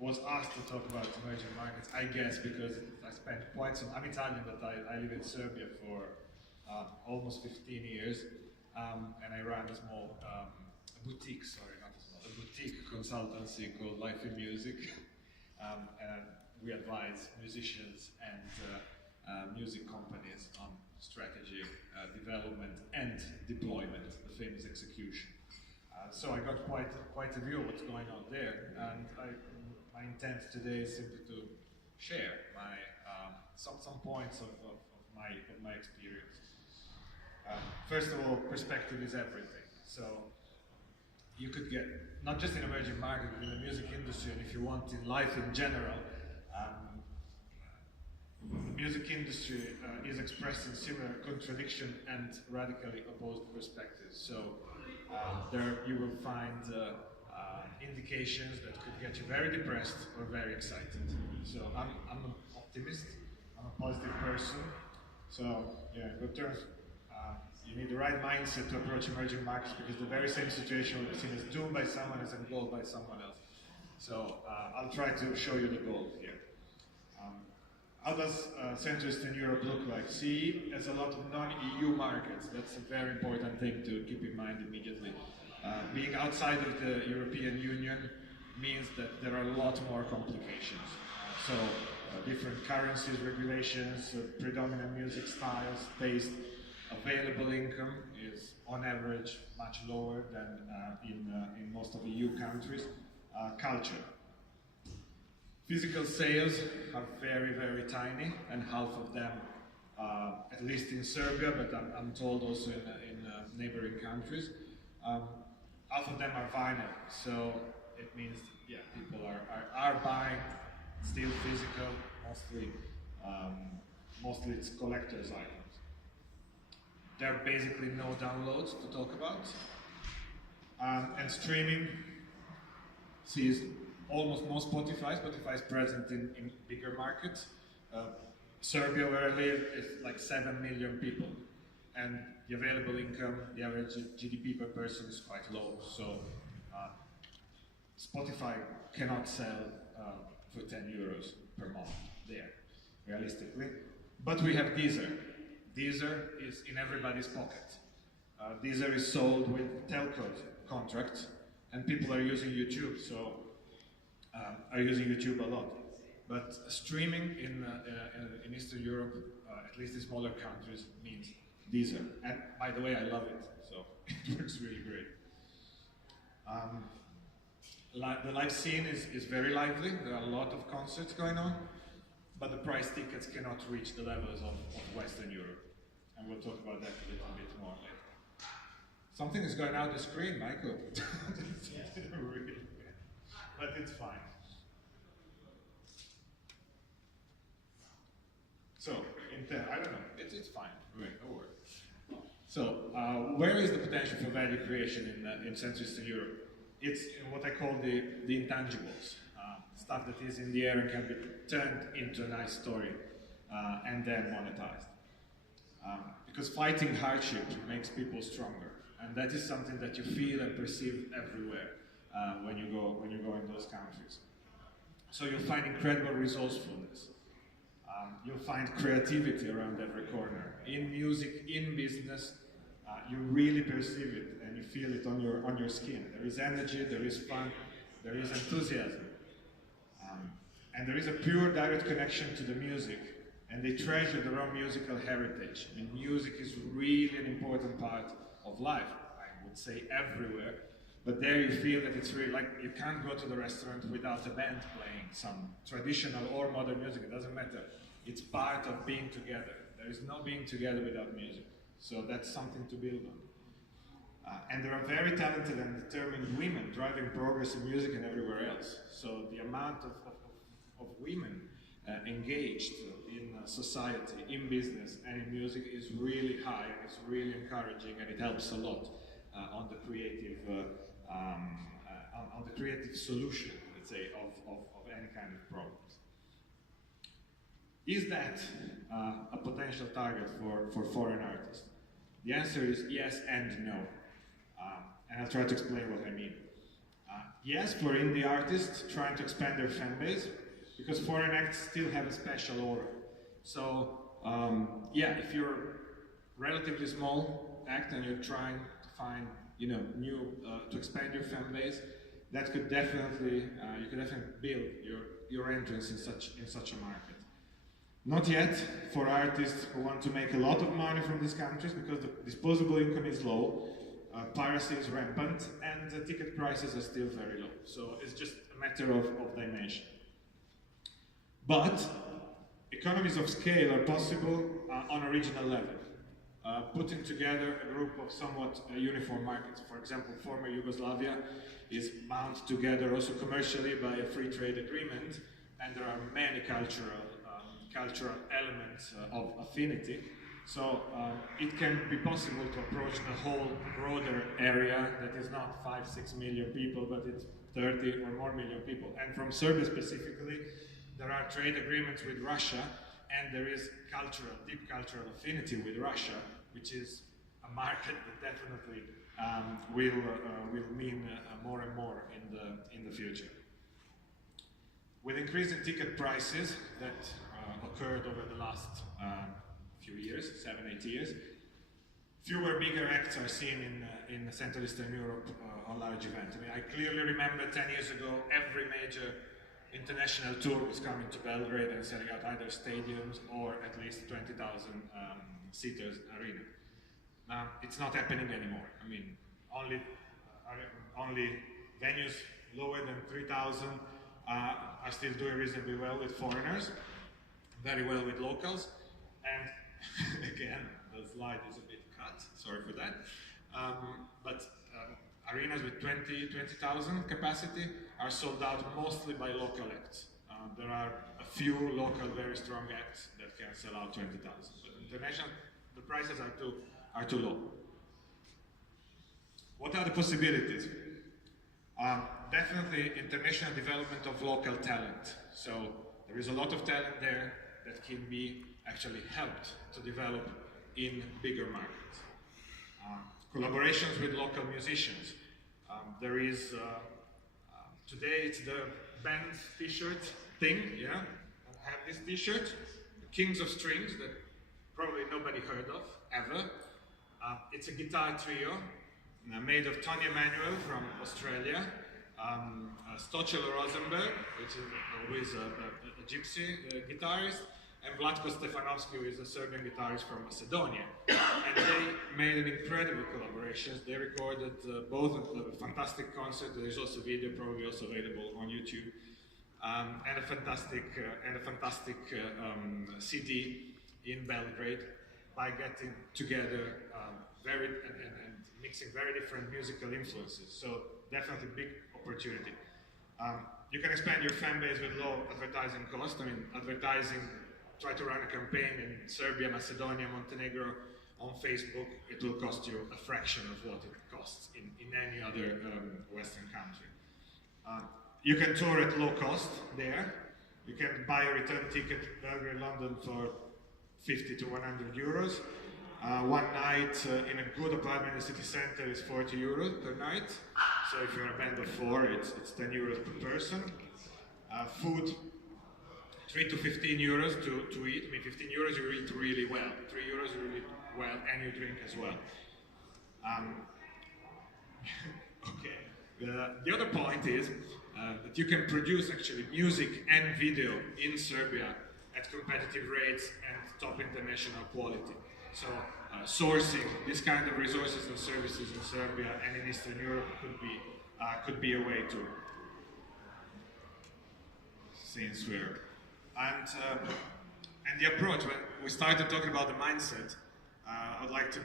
was asked to talk about emerging markets, I guess, because I spent quite some, I'm Italian, but I live in Serbia for almost 15 years, and I ran a small boutique, sorry, not a small, a boutique consultancy called Life in Music, and we advise musicians and music companies on strategy, development, and deployment, the famous execution. So I got quite a view of what's going on there, and my intent today is simply to share my some points of my experience. First of all, perspective is everything. So you could get, not just in emerging markets, but in the music industry, and if you want, in life in general, the music industry is expressed in similar contradiction and radically opposed perspectives. So there you will find indications that could get you very depressed or very excited. So I'm an optimist, I'm a positive person. So yeah, in good terms, you need the right mindset to approach emerging markets, because the very same situation will be seen as doomed by someone as gold by someone else. So I'll try to show you the gold here. How does Central Eastern Europe look like? CE has a lot of non-EU markets. That's a very important thing to keep in mind immediately. Being outside of the European Union means that there are a lot more complications. So different currencies, regulations, predominant music styles, taste, available income is on average much lower than in most of the EU countries. Culture. Physical sales are very, very tiny, and half of them, at least in Serbia, but I'm told also in neighboring countries, half of them are vinyl. So it means that, yeah, people are buying still physical, mostly it's collector's items. There are basically no downloads to talk about. And streaming sees almost no Spotify. Spotify is present in bigger markets. Serbia, where I live, is like 7 million people. And the available income, the average GDP per person is quite low. So Spotify cannot sell for 10 euros per month there, realistically. But we have Deezer. Deezer is in everybody's pocket. Deezer is sold with telco contracts, and people are using YouTube, so are using YouTube a lot. But streaming in Eastern Europe, at least in smaller countries, means Deezer. And by the way, I love it, so it works really great. The live scene is very lively. There are a lot of concerts going on, but the price tickets cannot reach the levels of Western Europe. And we'll talk about that a little bit more later. Something is going out the screen, Michael. Really, but it's fine. So, I don't know, it's fine. Right, don't worry. So, where is the potential for value creation in Central Eastern Europe? It's in what I call the intangibles. Stuff that is in the air and can be turned into a nice story and then monetized. Because fighting hardship makes people stronger, and that is something that you feel and perceive everywhere when you go in those countries. So you'll find incredible resourcefulness. You'll find creativity around every corner. In music, in business, you really perceive it and you feel it on your skin. There is energy, there is fun, there is enthusiasm. And there is a pure direct connection to the music, and they treasure their own musical heritage. I mean, music is really an important part of life, I would say everywhere, but there you feel that it's really like you can't go to the restaurant without a band playing some traditional or modern music, it doesn't matter. It's part of being together. There is no being together without music, so that's something to build on. And there are very talented and determined women driving progress in music and everywhere else. So the amount of women engaged in society, in business, and in music is really high, and it's really encouraging, and it helps a lot on the creative solution, let's say, of any kind of problems. Is that a potential target for foreign artists? The answer is yes and no, and I'll try to explain what I mean. Yes, for indie artists trying to expand their fan base, because foreign acts still have a special aura. So, yeah, if you're a relatively small act and you're trying to find, new to expand your fan base, that could definitely you could definitely build your entrance in such a market. Not yet for artists who want to make a lot of money from these countries because the disposable income is low, piracy is rampant, and the ticket prices are still very low. So it's just a matter of dimension. But economies of scale are possible on a regional level. Putting together a group of somewhat uniform markets. For example, former Yugoslavia is bound together also commercially by a free trade agreement, and there are many cultural elements of affinity. So it can be possible to approach a whole broader area that is not 5-6 million people, but it's 30 or more million people. And from Serbia specifically, there are trade agreements with Russia, and there is deep cultural affinity with Russia, which is a market that definitely will mean more and more in the future. With increasing ticket prices that occurred over the last few years, 7-8 years, fewer bigger acts are seen in Central Eastern Europe on large events. I mean, I clearly remember 10 years ago, every major international tour was coming to Belgrade and selling out either stadiums or at least 20,000 seaters arena. Now, it's not happening anymore. I mean, only venues lower than 3,000 are still doing reasonably well with foreigners, very well with locals, and again, the slide is a bit cut, sorry for that, but arenas with 20,000 capacity are sold out mostly by local acts. There are a few local, very strong acts that can sell out 20,000, but international, the prices are too low. What are the possibilities? Definitely international development of local talent. So there is a lot of talent there that can be actually helped to develop in bigger markets. Collaborations with local musicians. There is, today it's the band t-shirt thing, yeah? I have this t-shirt, Kings of Strings, that probably nobody heard of, ever. It's a guitar trio made of Tony Emanuel from Australia, Stochel Rosenberg, who is a gypsy guitarist, and Vlatko Stefanovski, who is a Serbian guitarist from Macedonia. And they made an incredible collaboration. They recorded both a fantastic concert, there is also video, probably also available on YouTube, and a fantastic CD in Belgrade by getting together and mixing very different musical influences. So definitely big opportunity. You can expand your fan base with low advertising cost. I mean, try to run a campaign in Serbia, Macedonia, Montenegro on Facebook. It will cost you a fraction of what it costs in any other Western country. You can tour at low cost there. You can buy a return ticket Belgrade, London for 50 to 100 euros. One night in a good apartment in the city center is 40 euros per night. So if you're a band of 4, it's 10 euros per person. Food, 3 to 15 euros to eat. I mean, 15 euros you eat really well. 3 euros you eat well and you drink as well. Okay. The other point is that you can produce actually music and video in Serbia at competitive rates and top international quality. So sourcing this kind of resources and services in Serbia and in Eastern Europe could be a way to. Since we're and the approach, when we started talking about the mindset, I'd like to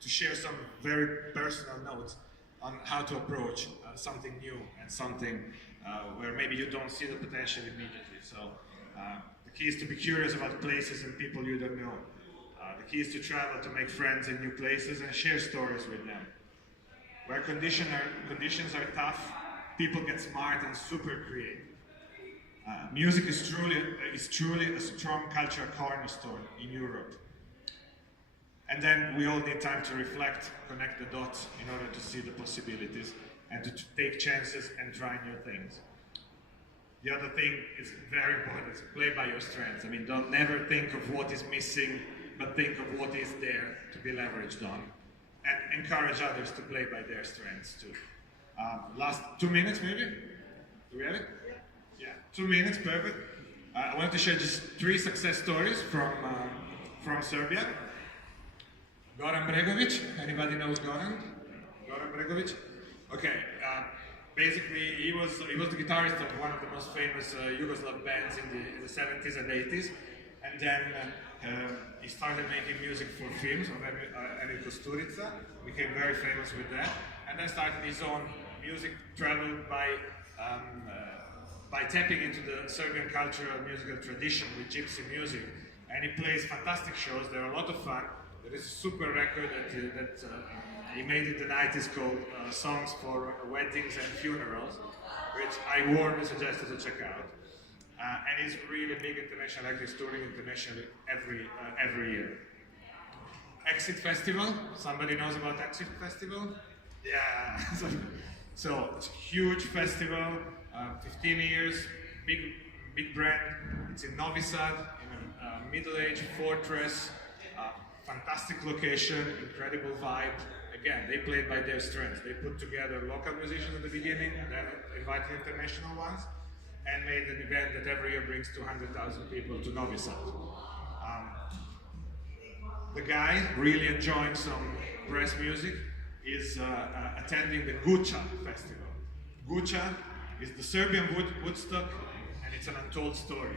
share some very personal notes on how to approach something new and something where maybe you don't see the potential immediately. So the key is to be curious about places and people you don't know. The key is to travel, to make friends in new places and share stories with them. Where conditions are tough, people get smart and super creative. Music is truly a strong cultural cornerstone in Europe. And then we all need time to reflect, connect the dots in order to see the possibilities and to take chances and try new things. The other thing is very important, is play by your strengths. I mean, don't never think of what is missing, but think of what is there to be leveraged on. And encourage others to play by their strengths too. Last 2 minutes maybe? Do we have it? Yeah, 2 minutes, perfect. I wanted to share just 3 success stories from Serbia. Goran Bregovic, anybody knows Goran? Goran Bregovic? Okay, basically he was the guitarist of one of the most famous Yugoslav bands in the 70s and 80s, and then he started making music for films of Emil Kusturica, became very famous with that, and then started his own music travel by tapping into the Serbian cultural musical tradition with gypsy music, and he plays fantastic shows. They're a lot of fun. There is a super record that he made in the 90s called Songs for Weddings and Funerals, which I warmly suggested to check out. And he's really big international act. He's touring internationally every year. Exit Festival. Somebody knows about Exit Festival? Yeah. So it's a huge festival. 15 years. Big brand. It's in Novi Sad, in a middle-aged fortress. Fantastic location. Incredible vibe. Again, they played by their strengths. They put together local musicians at the beginning, then invited international ones, and made an event that every year brings 200,000 people to Novi Sad. The guy, really enjoying some brass music, is attending the Guča festival. Guča is the Serbian Woodstock, and it's an untold story.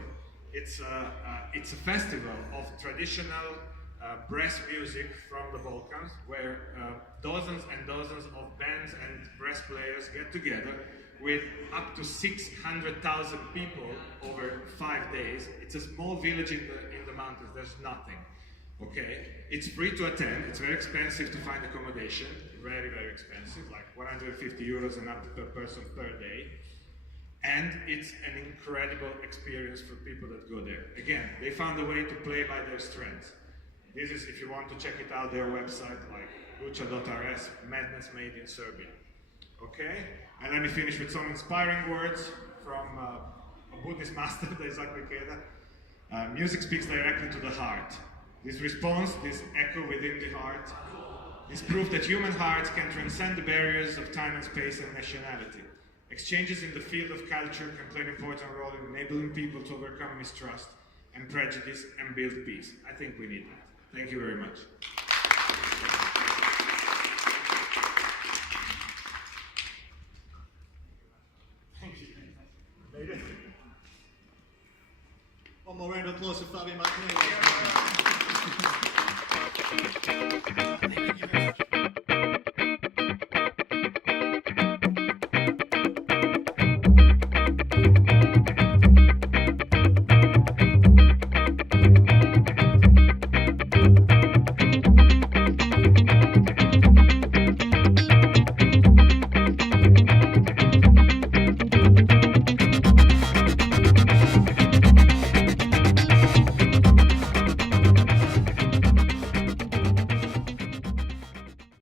It's a festival of traditional brass music from the Balkans, where dozens and dozens of bands and brass players get together with up to 600,000 people over 5 days. It's a small village in the mountains. There's nothing. Okay, it's free to attend. It's very expensive to find accommodation. Very, very expensive, like 150 euros and up per person per day. And it's an incredible experience for people that go there. Again, they found a way to play by their strengths. This is, if you want to check it out, their website, like guca.rs, Madness Made in Serbia. Okay? And let me finish with some inspiring words from a Buddhist master, Isaac Likeda. Music speaks directly to the heart. This response, this echo within the heart, is proof that human hearts can transcend the barriers of time and space and nationality. Exchanges in the field of culture can play an important role in enabling people to overcome mistrust and prejudice and build peace. I think we need that. Thank you very much. One more round of applause for Fabio Martinelli. Thank you very much.